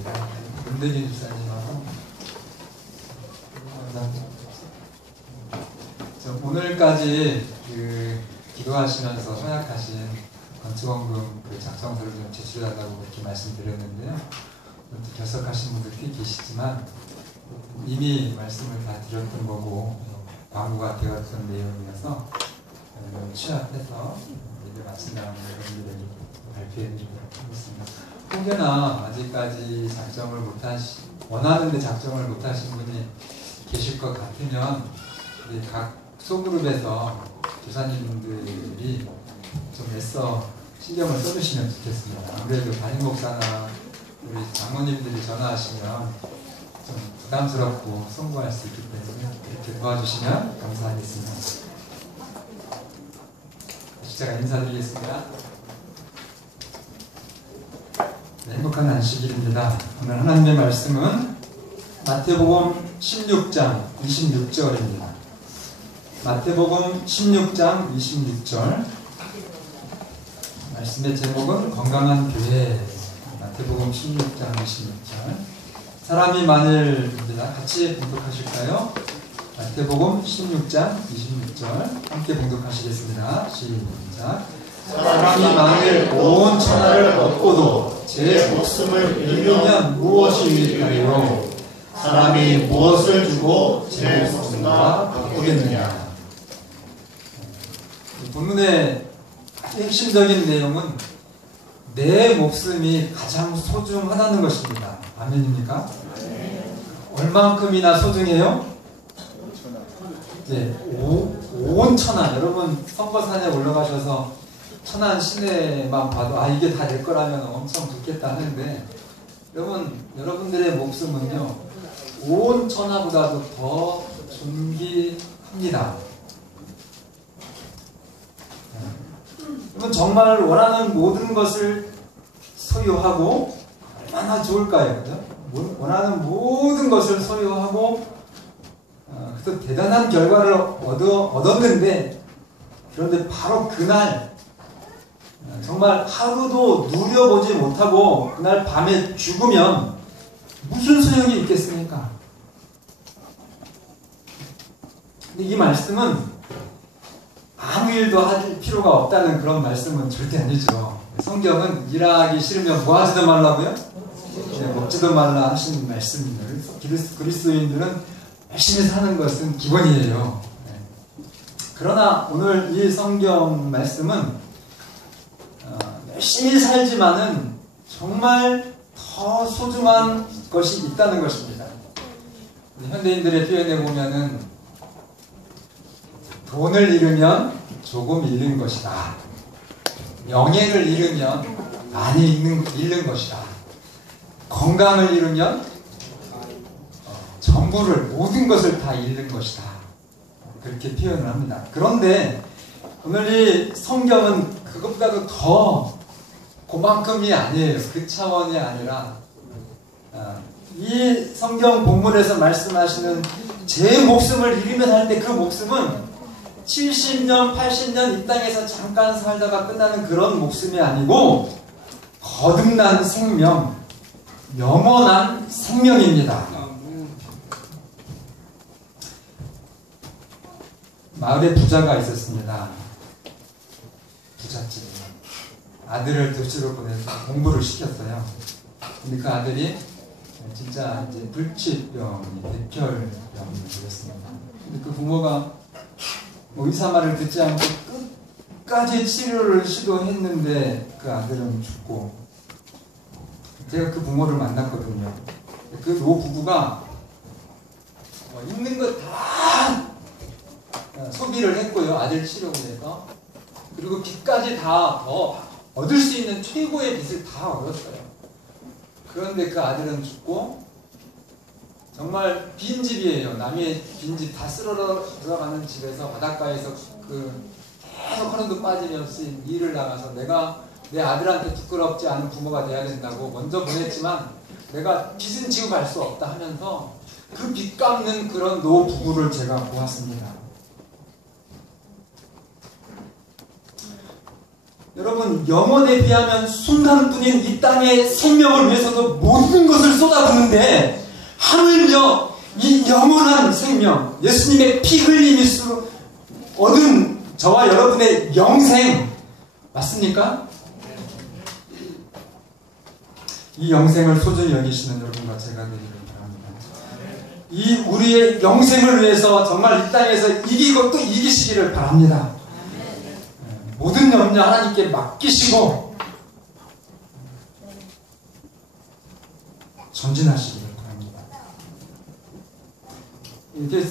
있습니다. 문대기 집사님하고 오늘까지 기도하시면서 허약하신 건축원금 작성서를 좀 제출해달라고 그렇게 말씀드렸는데요. 또 결석하신 분들 꽤 계시지만 이미 말씀을 다 드렸던 거고 광고가 되었던 내용이어서 취합해서 예배 마친 다음에 여러분들에게 발표해드리도록 하겠습니다. 혹여나 아직까지 원하는데 작정을 못하신 분이 계실 것 같으면 우리 각 소그룹에서 교사님들이 좀 애써 신경을 써주시면 좋겠습니다. 아무래도 담임 목사나 우리 장모님들이 전화하시면 좀 부담스럽고 송구할 수 있기 때문에 이렇게 도와주시면 감사하겠습니다. 제가 인사드리겠습니다. 네, 행복한 안식일입니다. 오늘 하나님의 말씀은 마태복음 16장 26절입니다. 마태복음 16장 26절 말씀의 제목은 건강한 교회. 마태복음 16장 26절 사람이 많을입니다. 같이 봉독하실까요? 마태복음 16장 26절 함께 봉독하시겠습니다. 시작. 사람이 만일 온 천하를 얻고도 제 목숨을 잃으면 무엇이 유익하리요? 사람이 무엇을 주고 제 목숨과 바꾸겠느냐? 본문의 핵심적인 내용은 내 목숨이 가장 소중하다는 것입니다. 아멘입니까? 얼만큼이나 소중해요? 네, 온 천하. 여러분 선거산에 올라가셔서 천안 시내만 봐도 이게 다 내 거라면 엄청 좋겠다 하는데 여러분들의 목숨은요 온 천하보다도 더 존귀합니다. 여러분 정말 원하는 모든 것을 소유하고 얼마나 좋을까요? 그죠? 원하는 모든 것을 소유하고 그래서 대단한 결과를 얻었는데 그런데 바로 그날 정말 하루도 누려보지 못하고 그날 밤에 죽으면 무슨 소용이 있겠습니까? 근데 이 말씀은 아무 일도 할 필요가 없다는 그런 말씀은 절대 아니죠. 성경은 일하기 싫으면 뭐 하지도 말라고요? 먹지도 말라 하신 말씀을 그리스도인들은 열심히 사는 것은 기본이에요. 그러나 오늘 이 성경 말씀은 열심히 살지만은 정말 더 소중한 것이 있다는 것입니다. 현대인들의 표현에 보면은 돈을 잃으면 조금 잃는 것이다. 명예를 잃으면 많이 잃는 것이다. 건강을 잃으면 전부를 모든 것을 다 잃는 것이다. 그렇게 표현을 합니다. 그런데 오늘 이 성경은 그것보다도 더 그만큼이 아니에요. 그 차원이 아니라 이 성경 본문에서 말씀하시는 제 목숨을 잃으면 할 때 그 목숨은 70년, 80년 이 땅에서 잠깐 살다가 끝나는 그런 목숨이 아니고 거듭난 생명, 영원한 생명입니다. 마을에 부자가 있었습니다. 부잣집. 아들을 도시로 보내서 공부를 시켰어요. 근데 그 아들이 진짜 이제 불치병이 백혈병이 걸렸습니다. 근데 그 부모가 의사 말을 듣지 않고 끝까지 치료를 시도했는데 그 아들은 죽고, 제가 그 부모를 만났거든요. 그 노부부가 있는 거 다 소비를 했고요. 아들 치료를 해서. 그리고 빚까지 다 더 얻을 수 있는 최고의 빚을 다 얻었어요. 그런데 그 아들은 죽고, 정말 빈집이에요. 남의 빈집 다 쓸어 들어가는 집에서 바닷가에서 계속 하루도 빠짐없이 일을 나가서 내가 내 아들한테 부끄럽지 않은 부모가 돼야 된다고 먼저 보냈지만 내가 빚은 지고 갈 수 없다 하면서 그 빚 갚는 그런 노부부를 제가 보았습니다. 여러분, 영혼에 비하면 순간뿐인 이 땅의 생명을 위해서도 모든 것을 하물며 이 영원한 생명, 예수님의 피 흘림으로 얻은 저와 여러분의 영생 맞습니까? 이 영생을 소중히 여기시는 여러분과 제가 되기를 바랍니다. 이 우리의 영생을 위해서 정말 이 땅에서 이기고 또 이기시기를 바랍니다. 모든 염려 하나님께 맡기시고 전진하시기를 바랍니다. 이게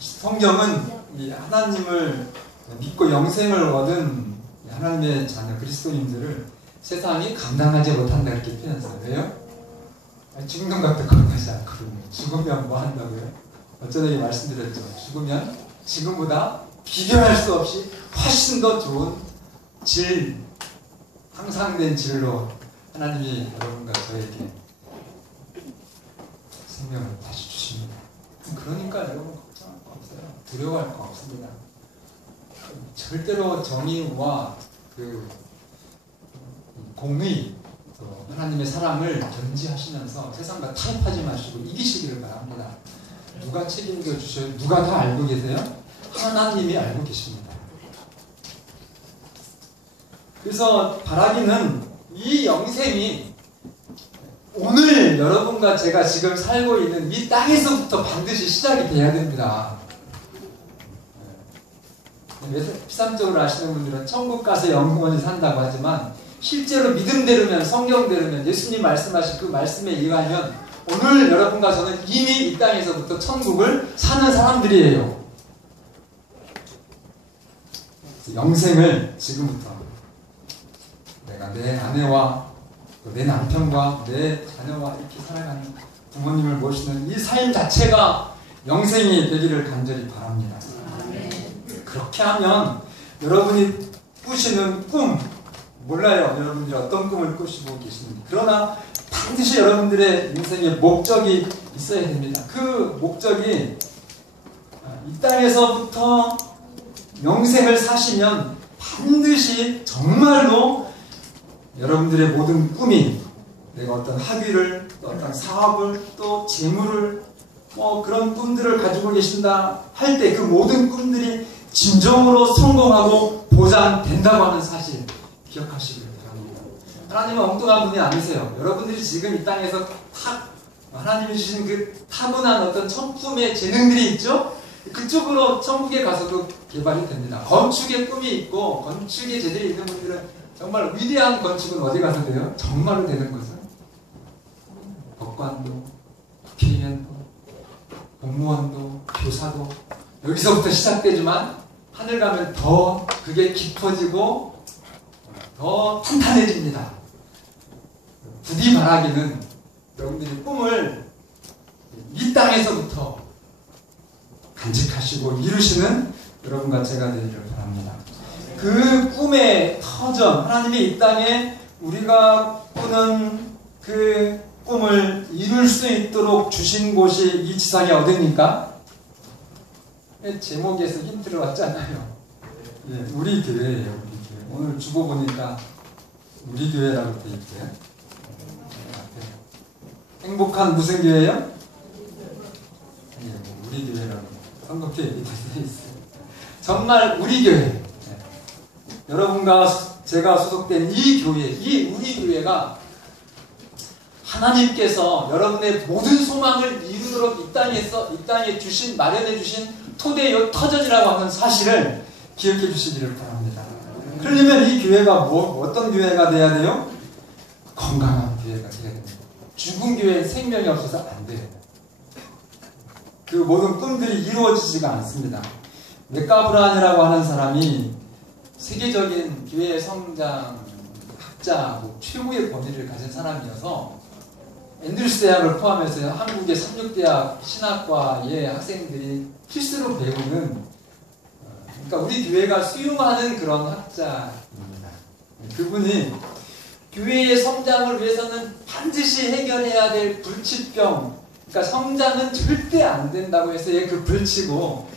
성경은 이 하나님을 믿고 영생을 얻은 하나님의 자녀 그리스도인들을 세상이 감당하지 못한다 이렇게 표현했어요. 왜요? 죽는 것도 겁나지 않거든요. 죽으면 뭐 한다고요? 어쩌다가 말씀드렸죠. 죽으면 지금보다 비교할 수 없이 훨씬 더 좋은 질, 향상된 질로 하나님이 여러분과 저에게 생명을 다시 주십니다. 그러니까 여러분 걱정할 거 없어요. 두려워할 거 없습니다. 절대로 정의와 그 공의, 하나님의 사랑을 견지하시면서 세상과 타협하지 마시고 이기시기를 바랍니다. 누가 책임져 주셔요? 누가 다 알고 계세요? 하나님이 알고 계십니다. 그래서 바라기는 이 영생이 오늘 여러분과 제가 지금 살고 있는 이 땅에서부터 반드시 시작이 돼야 됩니다. 피상적으로 아시는 분들은 천국 가서 영원히 산다고 하지만 실제로 믿음대로면 성경대로면 예수님 말씀하신 그 말씀에 의하면 오늘 여러분과 저는 이미 이 땅에서부터 천국을 사는 사람들이에요. 영생을 지금부터 내가 내 아내와 내 남편과 내 자녀와 이렇게 살아가는 부모님을 모시는 이 삶 자체가 영생이 되기를 간절히 바랍니다. 그렇게 하면 여러분이 꾸시는 꿈 몰라요. 여러분들이 어떤 꿈을 꾸시고 계시는지. 그러나 반드시 여러분들의 인생의 목적이 있어야 됩니다. 그 목적이 이 땅에서부터 영생을 사시면 반드시 정말로 여러분들의 모든 꿈이 내가 어떤 학위를 또 어떤 사업을 또 재물을 그런 꿈들을 가지고 계신다 할 때 그 모든 꿈들이 진정으로 성공하고 보장된다고 하는 사실 기억하시길 바랍니다. 하나님은 엉뚱한 분이 아니세요. 여러분들이 지금 이 땅에서 하나님이 주신 그 타고난 어떤 천품의 재능들이 있죠? 그쪽으로 천국에 가서도 개발이 됩니다. 건축의 꿈이 있고 건축의 재질이 있는 분들은 정말 위대한 건축은 어디 가서 돼요? 정말로 되는 것은 법관도, 국회의원도, 공무원도, 교사도 여기서부터 시작되지만 하늘 가면 더 그게 깊어지고 더 탄탄해집니다. 부디 바라기는 여러분들이 꿈을 이 땅에서부터 간직하시고 이루시는 여러분과 제가 되기를 바랍니다. 그 꿈의 터전, 하나님이 이 땅에 우리가 꾸는 그 꿈을 이룰 수 있도록 주신 곳이 이 지상에 어딥니까? 제목에서 힌트를 왔잖아요. 예, 우리 교회예요. 우리 교회. 오늘 주보 보니까 우리 교회라고 되어 있어요. 행복한 무슨 교회요? 예, 우리 교회라고 선거표에 되어 있어요. 정말 우리 교회. 예. 여러분과 제가 소속된 이 교회, 이 우리 교회가 하나님께서 여러분의 모든 소망을 이루도록 이 땅에 주신, 마련해 주신 토대요 터전이라고 하는 사실을 기억해 주시기를 바랍니다. 그러려면 이 교회가 어떤 교회가 돼야 돼요? 건강한 교회가 돼야 됩니다. 죽은 교회엔 생명이 없어서 안 돼요. 그 모든 꿈들이 이루어지지가 않습니다. 메카브란이라고 하는 사람이 세계적인 교회의 성장 학자 최고의 권위를 가진 사람이어서 앤드루스 대학을 포함해서 한국의 삼육대학 신학과의 학생들이 필수로 배우는 그러니까 우리 교회가 수용하는 그런 학자입니다. 그분이 교회의 성장을 위해서는 반드시 해결해야 될 불치병, 그러니까 성장은 절대 안 된다고 해서 그 불치고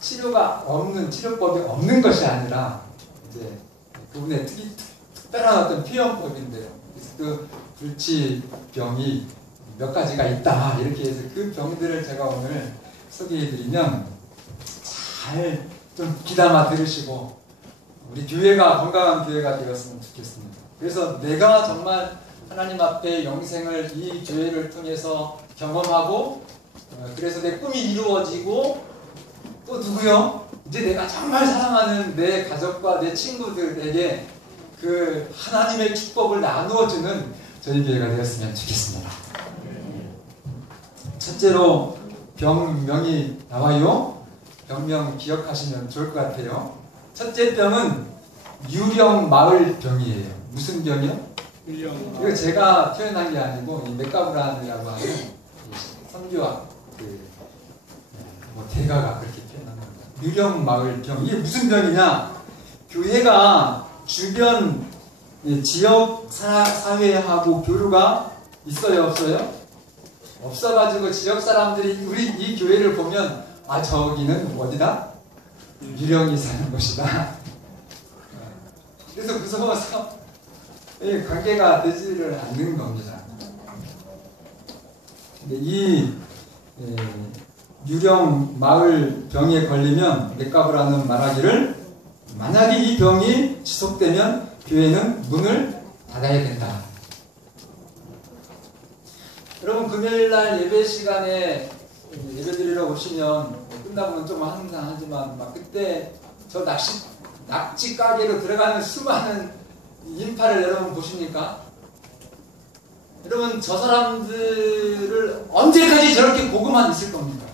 치료법이 없는 것이 아니라 이제 그분의 특별한 어떤 표현법인데요. 그래서 그 불치병이 몇 가지가 있다. 이렇게 해서 그 병들을 제가 오늘 소개해드리면 잘 좀 귀담아 들으시고 우리 교회가 건강한 교회가 되었으면 좋겠습니다. 그래서 내가 정말 하나님 앞에 영생을 이 교회를 통해서 경험하고 그래서 내 꿈이 이루어지고 또 누구요? 이제 내가 정말 사랑하는 내 가족과 내 친구들에게 그 하나님의 축복을 나누어주는 저희 교회가 되었으면 좋겠습니다. 첫째로 병명이 나와요. 병명 기억하시면 좋을 것 같아요. 첫째 병은 유령마을병이에요. 무슨 병이요? 이거 제가 표현한 게 아니고 이 맥가브란이라고 하는 선교학 대가가 그렇게 표현한 겁니다. 유령마을병. 이게 무슨 병이냐? 교회가 주변 지역 사회하고 교류가 있어요, 없어요? 없어가지고 지역 사람들이 우리 이 교회를 보면 아 저기는 어디다? 유령이 사는 곳이다. 그래서 무서워서 관계가 되지를 않는 겁니다. 근데 이 유령 마을 병에 걸리면 맥가브라는 말하기를 만약에 이 병이 지속되면 교회는 문을 닫아야 된다. 여러분 금요일날 예배 시간에 예배드리러 오시면 끝나고는 좀 항상 하지만 막 그때 저 낙지 가게로 들어가는 수많은 인파를 여러분 보십니까? 여러분 저 사람들을 언제까지 저렇게 보고만 있을 겁니까?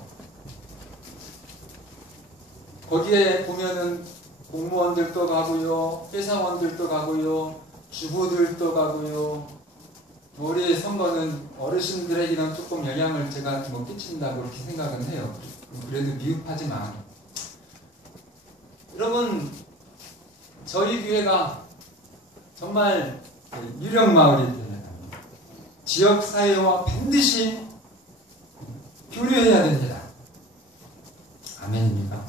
거기에 보면은 공무원들도 가고요, 회사원들도 가고요, 주부들도 가고요. 우리 선거는 어르신들에게는 조금 영향을 제가 끼친다고 그렇게 생각은 해요. 그래도 미흡하지만 여러분 저희 교회가 정말 유령마을이 됩니다. 지역사회와 반드시 교류해야 됩니다. 아멘입니까?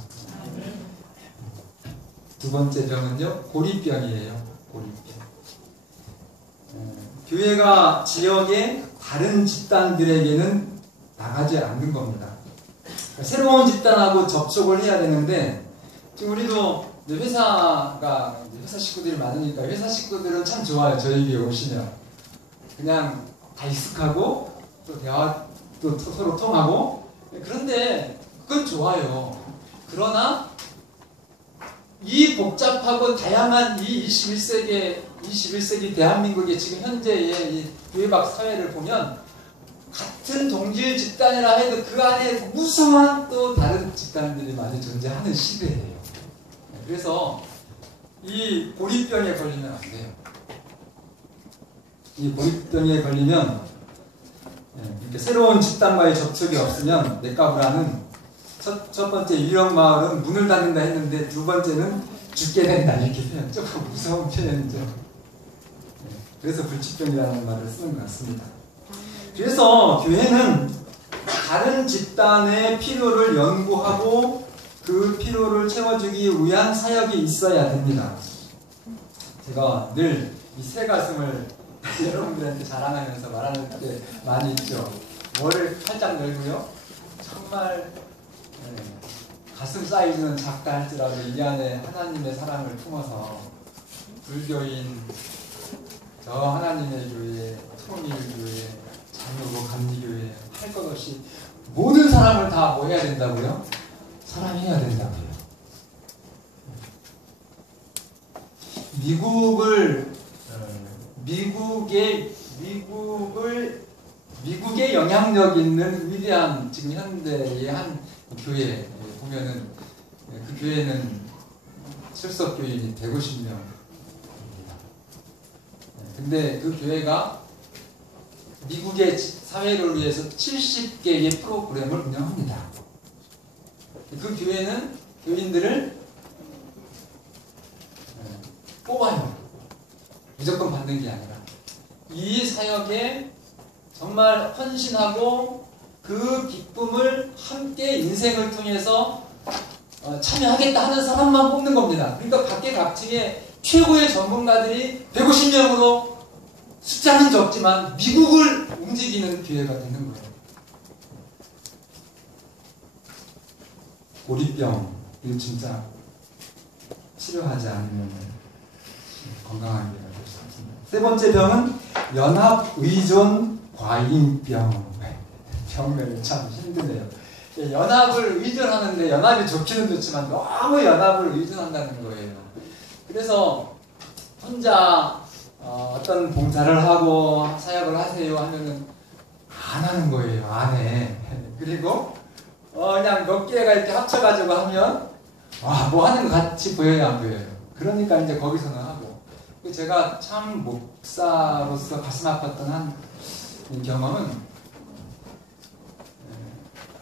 두 번째 병은요, 고리병이에요. 고리병. 교회가 지역의 다른 집단들에게는 나가지 않는 겁니다. 그러니까 새로운 집단하고 접촉을 해야 되는데 지금 우리도 회사 식구들이 많으니까 회사 식구들은 참 좋아요. 저희 교회 오시면 그냥 다 익숙하고 또 대화도 서로 통하고 그런데 그건 좋아요. 그러나 이 복잡하고 다양한 이 21세기 대한민국의 지금 현재의 이 교회박 사회를 보면 같은 동질 집단이라 해도 그 안에 무수한 또 다른 집단들이 많이 존재하는 시대예요. 그래서 이 고립병에 걸리면 안 돼요. 이 고립병에 걸리면 이렇게 새로운 집단과의 접촉이 없으면 맥가브라는 첫 번째 유령마을은 문을 닫는다 했는데 두 번째는 죽게 된다 이렇게 표현. 조금 무서운 표현이죠. 그래서 불치병이라는 말을 쓰는 것 같습니다. 그래서 교회는 다른 집단의 필요를 연구하고 그 필요를 채워주기 위한 사역이 있어야 됩니다. 제가 늘 이 새 가슴을 여러분들한테 자랑하면서 말하는 때 많이 있죠. 머리를 살짝 열고요. 정말 가슴 사이즈는 작다 할지라도 이 안에 하나님의 사랑을 품어서 불교인 저 하나님의 교회, 통일교회, 장로교, 감리교회 할 것 없이 모든 사람을 다 뭐 해야 된다고요? 사랑해야 된다고요. 미국의 영향력 있는 위대한 지금 현대의 한 교회 보면은 그 교회는 출석 교인이 150명입니다. 근데 그 교회가 미국의 사회를 위해서 70개의 프로그램을 운영합니다. 그 교회는 교인들을 뽑아요. 무조건 받는 게 아니라 이 사역에 정말 헌신하고 그 기쁨을 함께 인생을 통해서 참여하겠다 하는 사람만 뽑는 겁니다. 그러니까 각계각층의 최고의 전문가들이 150명으로 숫자는 적지만 미국을 움직이는 교회가 되는 거예요. 고리병, 이거 진짜 치료하지 않으면 건강한 교회가 될 수 없습니다. 세 번째 병은 연합의존 과잉병. 병명이 참 힘드네요. 연합을 의존하는데 연합이 좋기는 좋지만 너무 연합을 의존한다는 거예요. 그래서 혼자 어떤 봉사를 하고 사역을 하세요 하면은 안 하는 거예요. 안 해. 그리고 그냥 몇 개가 이렇게 합쳐가지고 하면 와, 뭐 하는 것 같이 보여요, 안 보여요? 그러니까 이제 거기서는 하고. 제가 참 목사로서 가슴 아팠던 한 경험은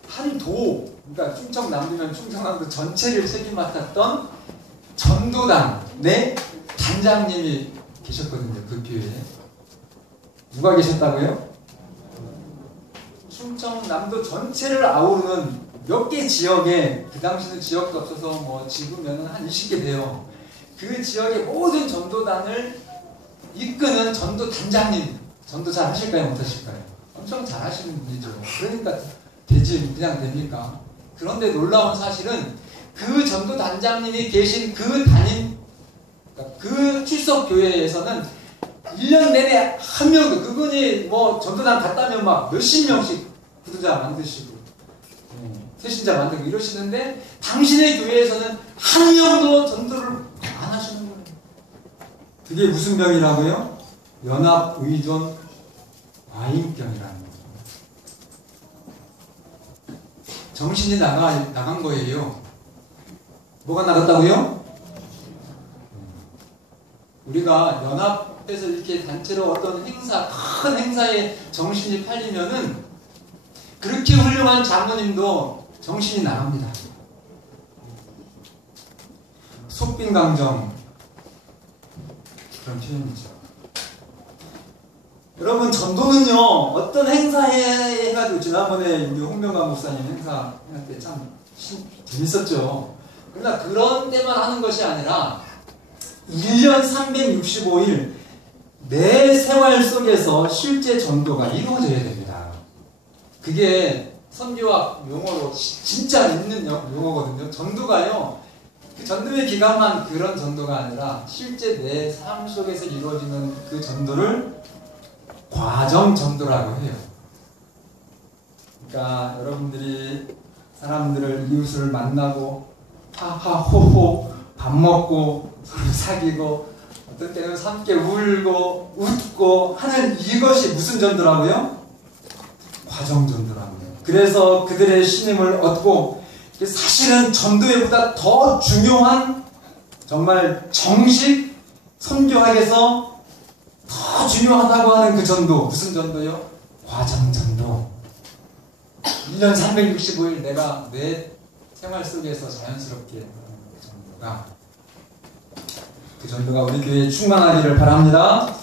한 도, 그러니까 충청남도면 충청남도 전체를 책임 맡았던 전도당 내 단장님이 계셨거든요. 그 교회에. 누가 계셨다고요? 충청남도 전체를 아우르는 몇 개 지역에, 그 당시는 지역도 없어서 뭐 지구면은 한 20개 돼요. 그 지역의 모든 전도단을 이끄는 전도 단장님. 전도 잘 하실까요? 못 하실까요? 엄청 잘 하시는 분이죠. 그러니까 되지, 그냥 됩니까? 그런데 놀라운 사실은 그 전도 단장님이 계신 그 담임, 그 출석 교회에서는 1년 내내 한 명도, 그분이 뭐 전도단 갔다면 막 몇십 명씩 구두자 만드시고 세신자 만들고 이러시는데 당신의 교회에서는 한 명도 전도를 안 하시는 거예요. 그게 무슨 병이라고요? 연합의존 과잉병이라는 거죠. 정신이 나간 거예요. 뭐가 나갔다고요? 우리가 연합해서 이렇게 단체로 어떤 행사, 큰 행사에 정신이 팔리면은 그렇게 훌륭한 장로님도 정신이 나갑니다. 속빈강정, 그런 표현이죠. 여러분, 전도는요, 어떤 행사에 해가지고, 지난번에 우리 홍명관 목사님 행사 할 때 참 재밌었죠. 그러나 그런 때만 하는 것이 아니라 1년 365일 내 생활 속에서 실제 전도가 이루어져야 됩니다. 그게 선교학 용어로 진짜 있는 용어거든요. 전도가요, 그 전도의 기간만 그런 전도가 아니라 실제 내 삶 속에서 이루어지는 그 전도를 과정 전도라고 해요. 그러니까 여러분들이 사람들을, 이웃을 만나고 하하호호 밥 먹고 서로 사귀고 어떤 때는 함께 울고 웃고 하는 이것이 무슨 전도라고요? 과정 전도라고요. 그래서 그들의 신임을 얻고, 사실은 전도회보다 더 중요한, 정말 정식 선교학에서 더 중요하다고 하는 그 전도, 무슨 전도요? 과정 전도. 1년 365일 내가 내 생활 속에서 자연스럽게 하는 그 전도가 우리 교회에 충만하기를 바랍니다.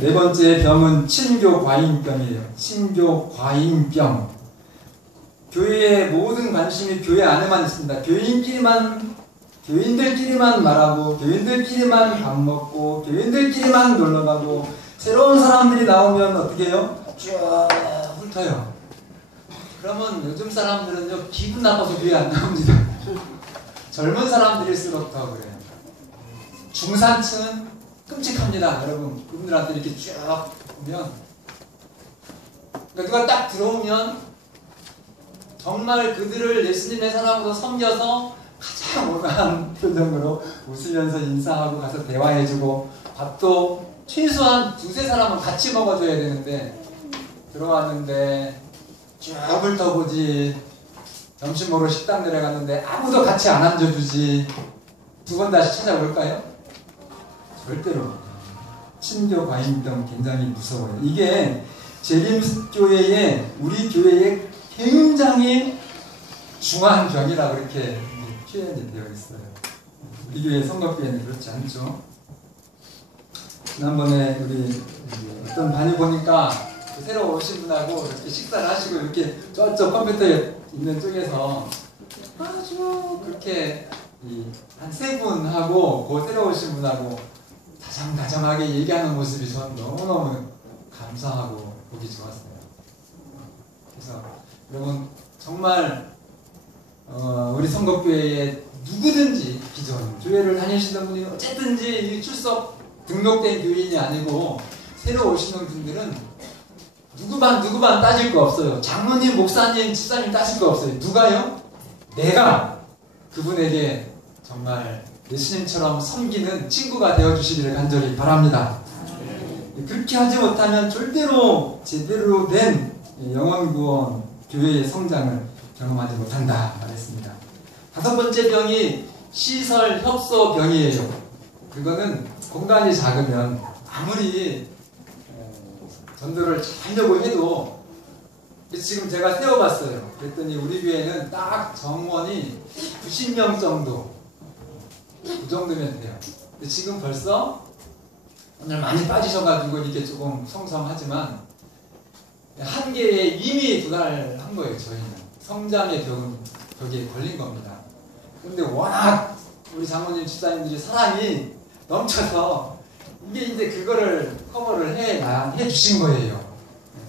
네 번째 병은 친교 과잉병이에요. 친교 과잉병. 교회의 모든 관심이 교회 안에만 있습니다. 교인들끼리만 말하고, 교인들끼리만 밥 먹고, 교인들끼리만 놀러가고, 새로운 사람들이 나오면 어떻게 해요? 쭉 훑어요. 그러면 요즘 사람들은요, 기분 나빠서 교회 안 나옵니다. 젊은 사람들일수록 더 그래요. 중산층은 끔찍합니다. 여러분, 그분들한테 이렇게 쭉 보면, 그러니까 누가 딱 들어오면 정말 그들을 예수님의 사랑으로 섬겨서 가장 온화한 표정으로 웃으면서 인사하고 가서 대화해주고, 밥도 최소한 두세 사람은 같이 먹어줘야 되는데, 들어왔는데 쭉 훑어보지, 점심 먹으러 식당 내려갔는데 아무도 같이 안 앉아주지, 두 번 다시 찾아올까요? 절대로. 친교 과잉병 굉장히 무서워요. 이게 재림교회의, 우리 교회의 굉장히 중한 병이라고 이렇게 표현이 되어 있어요. 우리 교회 성곽교회는 그렇지 않죠. 지난번에 우리 어떤 반이 보니까 새로 오신 분하고 이렇게 식사를 하시고 이렇게 저쪽 컴퓨터에 있는 쪽에서 아주 그렇게 한 세 분하고 그 새로 오신 분하고 다정다정하게 얘기하는 모습이 전 너무너무 감사하고 보기 좋았어요. 그래서 여러분 정말 우리 선곡교회에 누구든지 기존 교회를 다니시던 분이 어쨌든지 출석 등록된 교인이 아니고 새로 오시는 분들은 누구만 따질 거 없어요. 장로님, 목사님, 집사님 따질 거 없어요. 누가요? 내가 그분에게 정말 예수님처럼 섬기는 친구가 되어주시기를 간절히 바랍니다. 그렇게 하지 못하면 절대로 제대로 된 영혼구원 교회의 성장을 경험하지 못한다 말했습니다. 5번째 병이 시설 협소 병이에요. 그거는 공간이 작으면 아무리 전도를 하려고 해도 지금 제가 세어봤어요. 그랬더니 우리 교회는 딱 정원이 90명 정도, 그 정도면 돼요. 근데 지금 벌써 오늘 많이 빠지셔가지고 이렇게 조금 성성하지만 한계에 이미 도달한 거예요. 저희는 성장의 벽에 걸린 겁니다. 근데 워낙 우리 장모님 집사님들이 사랑이 넘쳐서 이게 이제 그거를 커버를 해 주신 거예요.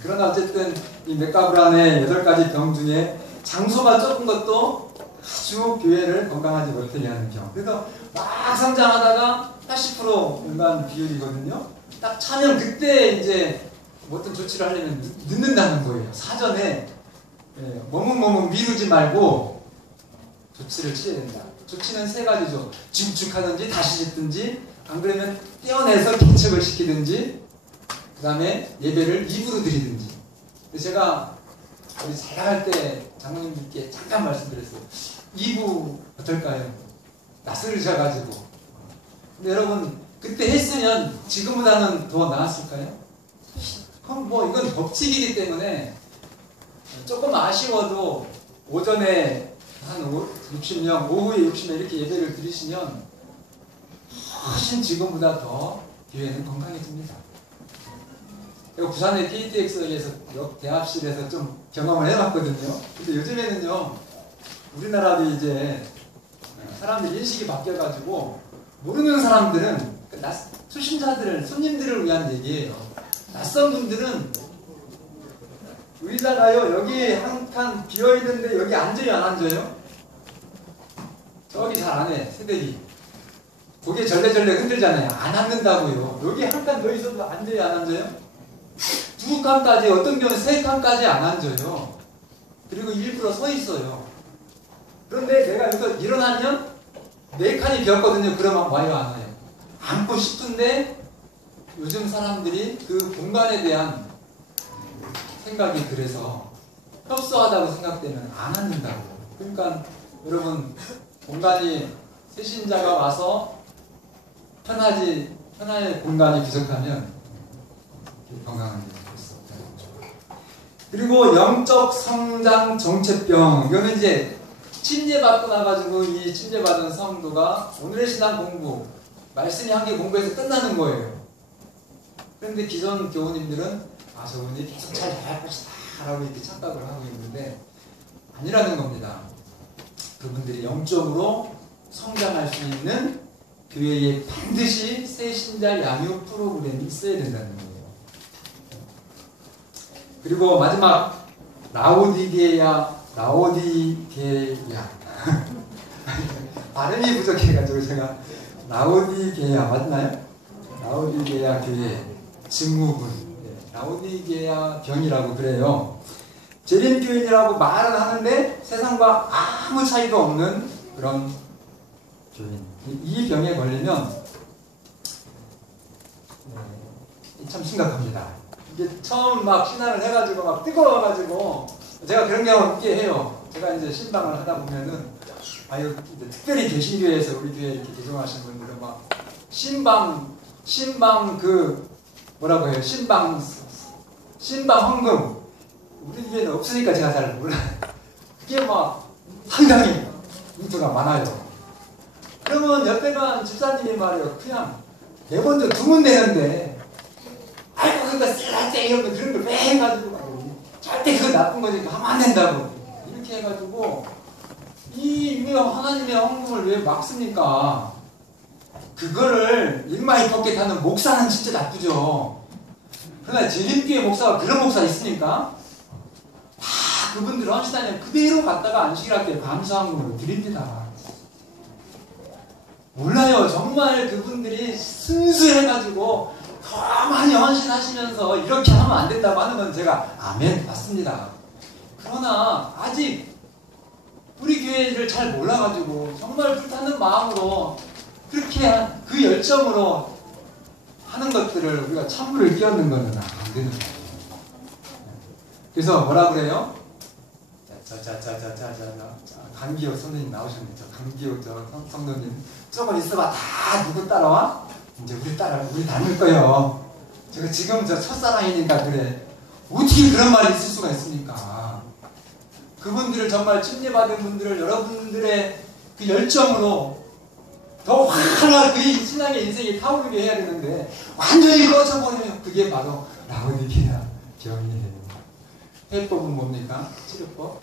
그러나 어쨌든 이 맥가브란의 8가지 병 중에 장소가 좁은 것도 아주 교회를 건강하지 못하게 하는 병. 그래서 막 성장하다가 80% 일반 비율이거든요. 딱 차면 그때 이제 어떤 조치를 하려면 늦는다는 거예요. 사전에 머뭇머뭇 미루지 말고 조치를 취해야 된다. 조치는 3가지죠. 죽죽하든지 다시 짓든지 안 그러면 떼어내서 개척을 시키든지 그 다음에 예배를 입으로 드리든지. 제가 우리 자랑할 때 장로님들께 잠깐 말씀드렸어요. 2부 어떨까요? 낯설으셔가지고. 근데 여러분 그때 했으면 지금보다는 더 나았을까요? 그럼 뭐 이건 법칙이기 때문에 조금 아쉬워도 오전에 한 60명, 오후에 60명 이렇게 예배를 드리시면 훨씬 지금보다 더 교회는 건강해집니다. 부산의 KTX에서 대합실에서 좀 경험을 해봤거든요. 근데 요즘에는요, 우리나라도 이제 사람들 인식이 바뀌어가지고 모르는 사람들은 초심자들을, 손님들을 위한 얘기예요. 낯선 분들은 의자가요, 여기 한 칸 비어있는데 여기 앉아요, 안 앉아요? 저기 잘 안 해, 새댁이. 고개 절레절레 흔들잖아요. 안 앉는다고요. 여기 한 칸 더 있어도 앉아요, 안 앉아요? 2칸까지, 어떤 경우는 3칸까지 안 앉아요. 그리고 일부러 서 있어요. 그런데 내가 여기서 일어나면 4칸이 비었거든요. 그러면 와요, 안 와요? 앉고 싶은데 요즘 사람들이 그 공간에 대한 생각이 그래서 협소하다고 생각되면 안 앉는다고. 그러니까 여러분 공간이 새신자가 와서 편할 공간이 부족하면 건강한 게 될 수 없다는 거죠. 그리고 영적 성장 정체병. 이거는 이제 침례받고 나가지고 이 침례받은 성도가 오늘의 신앙 공부, 말씀이 한 개 공부해서 끝나는 거예요. 그런데 기존 교우님들은 저분이 계속 잘 나갈 것이다 라고 이렇게 착각을 하고 있는데 아니라는 겁니다. 그분들이 영적으로 성장할 수 있는 교회에 반드시 새 신자 양육 프로그램이 있어야 된다는 거예요. 그리고 마지막 라오디게야 발음이 부족해가지고 제가 라오디게야 맞나요? 라오디게야 교회 증후군, 라오디게야 병이라고 그래요. 재림교인이라고 말은 하는데 세상과 아무 차이도 없는 그런 교인. 이 병에 걸리면 참 심각합니다. 이게 처음 막 신앙을 해가지고 막 뜨거워가지고 제가 그런 경험 있게 해요. 제가 이제 신방을 하다 보면은 특별히 개신교회에서 우리 교회 이렇게 개종하시는 분들은 막 신방 그 뭐라고 해요? 신방 헌금 우리 교회는 없으니까 제가 잘 몰라요. 그게 막 상당히 인기가 많아요. 그러면 옆에가 집사님이 말이에요. 그냥 매번째 두면 되는데 아이고 그거 쓰라떼 이러면 그런 걸 왜 해가지고 절대 그거 나쁜 거니까 하면 안 된다고 이렇게 해가지고 이 하나님의 헌금을 왜 막습니까? 그거를 일마이 포켓 하는 목사는 진짜 나쁘죠. 그러나 재림교회 목사가 그런 목사 있습니까? 다 그분들을 헌신하면 그대로 갖다가 안식일 할 때 감사함으로 드립니다. 몰라요. 정말 그분들이 순수해가지고 더 많이 헌신하시면서 이렇게 하면 안 된다고 하는 건 제가 아멘 맞습니다. 그러나 아직 우리 교회를 잘 몰라가지고 정말 불타는 마음으로 그렇게 그 열정으로 하는 것들을 우리가 찬물을 끼얹는 것은 안 되는 거예요. 그래서 뭐라 그래요? 강기호 선생님 나오셨네요. 강기호 성도님 조금 있어봐. 다 누구 따라와? 이제 우리 닮을 거예요. 제가 지금 첫사랑이니까 그래. 어떻게 그런 말이 있을 수가 있습니까? 그분들을 정말 침례받은 분들을 여러분들의 그 열정으로 더 환한 그 신앙의 인생이 타오르게 해야 되는데 완전히 꺼져버리면 그게 바로 라오디게아 병이에요. 해법은 뭡니까? 치료법.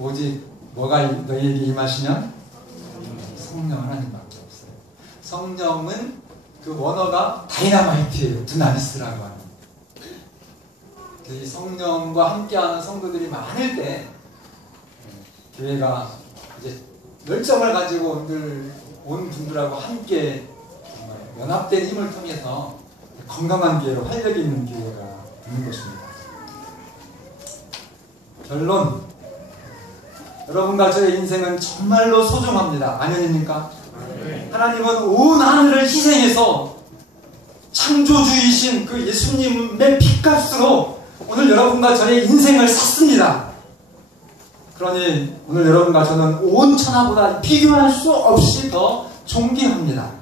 오직 뭐가 너희에게 임하시면 성령 하나님밖에 없어요. 성령은 그 원어가 다이나마이트예요. 두나미스라고 하는. 이 성령과 함께하는 성도들이 많을 때 교회가 이제 열정을 가지고 온 분들하고 함께 정말 연합된 힘을 통해서 건강한 교회로 활력 있는 교회가 되는 것입니다. 결론, 여러분과 저의 인생은 정말로 소중합니다. 아멘입니까? 하나님은 온 하늘을 희생해서 창조주이신 그 예수님의 핏값으로 오늘 여러분과 저의 인생을 샀습니다. 그러니 오늘 여러분과 저는 온 천하보다 비교할 수 없이 더 존귀합니다.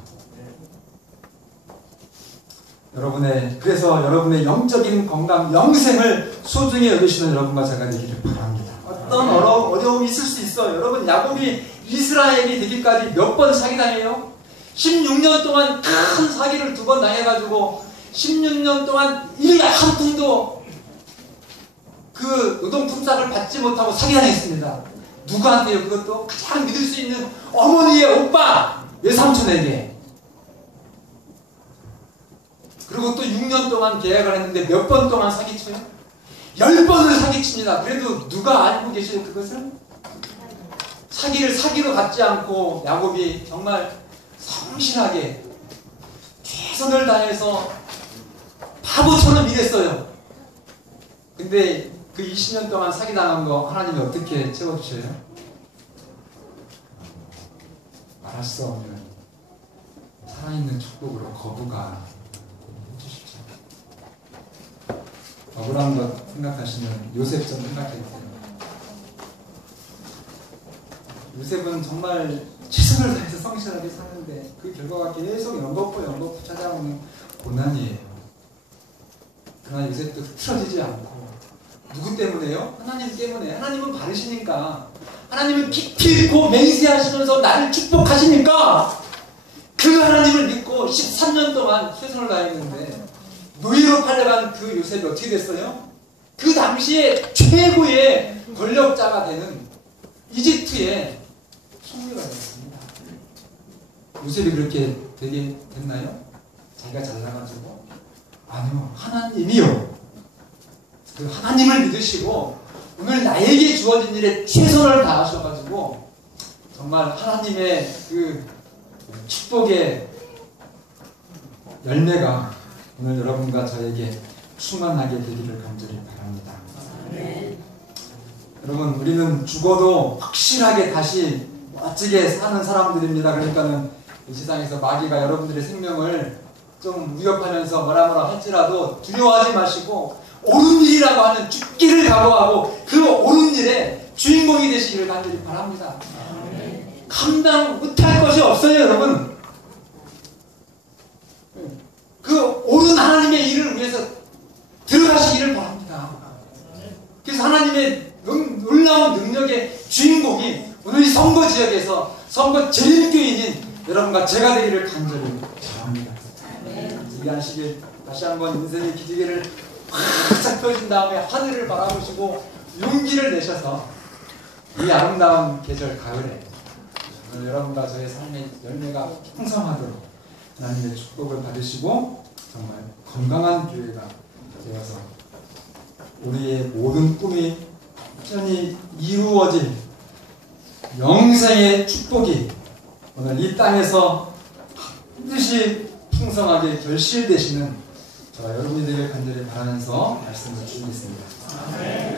그래서 여러분의 영적인 건강, 영생을 소중히 여기시는 여러분과 제가 되기를 바랍니다. 어떤 어려움이 있을 수 있어요. 여러분, 야곱이 이스라엘이 되기까지 몇 번 사기당해요? 16년 동안 큰 사기를 2번 당해가지고 16년 동안 1년 한 푼도 그 노동품삯을 받지 못하고 사기당했습니다. 누구한테요? 그것도 가장 믿을 수 있는 어머니의 오빠, 외삼촌에게. 그리고 또 6년 동안 계약을 했는데 몇 번 동안 사기쳐요? 10번을 사기칩니다. 그래도 누가 알고 계셔요, 그것을? 사기를 사기로 갖지 않고 야곱이 정말 성실하게 최선을 다해서 바보처럼 일했어요. 근데 그 20년 동안 사기당한 거 하나님이 어떻게 채워주셔요? 말할 수 없는 살아있는 축복으로 거부가 해주십시오. 억울한 것 생각하시면 요셉 좀 생각해보세요. 요셉은 정말 최선을 다해서 성실하게 사는데 그 결과가 계속 연거푸 찾아오는 고난이에요. 그러나 요셉도 흐트러지지 않고 누구 때문에요? 하나님 때문에. 하나님은 바르시니까. 하나님은 깊이 있고 맹세하시면서 나를 축복하시니까 그 하나님을 믿고 13년 동안 최선을 다했는데 노예로 팔려간 그 요셉이 어떻게 됐어요? 그 당시에 최고의 권력자가 되는 이집트의 총리가 됐습니다. 요셉이 그렇게 되게 됐나요? 자기가 잘나가지고? 아니요. 하나님이요. 그 하나님을 믿으시고 오늘 나에게 주어진 일에 최선을 다하셔가지고 정말 하나님의 그 축복의 열매가 오늘 여러분과 저에게 충만하게 되기를 간절히 바랍니다. 여러분, 우리는 죽어도 확실하게 다시 멋지게 사는 사람들입니다. 그러니까는 이 세상에서 마귀가 여러분들의 생명을 좀 위협하면서 뭐라 할지라도 두려워하지 마시고 옳은 일이라고 하는 죽기를 각오하고 그 옳은 일에 주인공이 되시기를 간절히 바랍니다. 감당 못할 것이 없어요, 여러분. 그 옳은 하나님의 일을 위해서 들어가시기를 바랍니다. 그래서 하나님의 놀라운 능력의 주인공이 오늘 이 선거 지역에서 선거 재림교인인 여러분과 제가 되기를 간절히 바랍니다. 이 안식일 다시 한번 인생의 기지개를 활짝 펴신 다음에 하늘을 바라보시고 용기를 내셔서 이 아름다운 계절 가을에 여러분과 저의 삶의 열매가 풍성하도록 하나님의 축복을 받으시고 정말 건강한 교회가 되어서 우리의 모든 꿈이 완전히 이루어질 영생의 축복이 오늘 이 땅에서 반드시 풍성하게 결실되시는 저와 여러분이 되길 간절히 바라면서 말씀을 드리겠습니다.